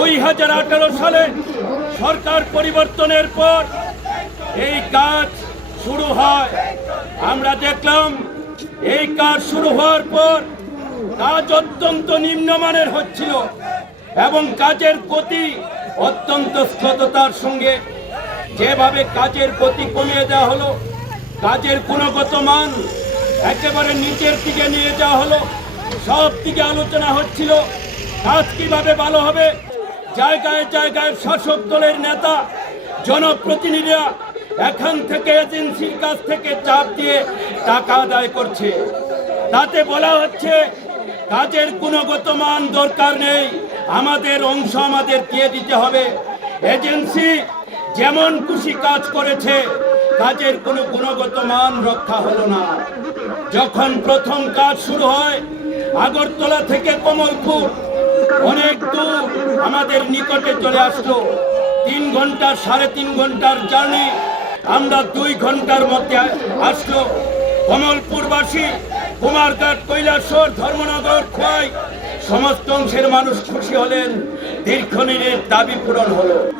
দুই হাজার আঠারো সালে সরকার পরিবর্তনের পর এই কাজ শুরু হয়। আমরা দেখলাম এই কাজ শুরু হওয়ার পর কাজ অত্যন্ত নিম্নমানের হচ্ছিল এবং কাজের গতি অত্যন্ত স্থততার সঙ্গে। যেভাবে কাজের গতি কমিয়ে দেওয়া হলো, কাজের গুণগত মান একেবারে নিচের দিকে নিয়ে যাওয়া হলো, সব দিকে আলোচনা হচ্ছিল, কাজ কীভাবে ভালো হবে জায়গায় জায়গায় শাসক দলের নেতা, জনপ্রতিনিধিরা এখান থেকে এজেন্সির কাছ থেকে চাপ দিয়ে টাকা আদায় করছে। তাতে বলা হচ্ছে, কাজের গুণগত মান দরকার নেই, আমাদের অংশ আমাদের দিয়ে দিতে হবে। এজেন্সি যেমন খুশি কাজ করেছে, কাজের কোনো গুণগত মান রক্ষা হলো না। যখন প্রথম কাজ শুরু হয়, আগরতলা থেকে কমলপুর আমাদের নিকটে চলে আসলো। তিন ঘণ্টার, সাড়ে তিন ঘণ্টার জার্নি। আমরা দুই ঘণ্টার মধ্যে আসলো। কমলপুরবাসী, কুমারঘাট, কৈলাসর, ধর্মনগর, খোয়াই, সমস্ত অংশের মানুষ খুশি হলেন। দীর্ঘদিনের দাবি পূরণ হলো।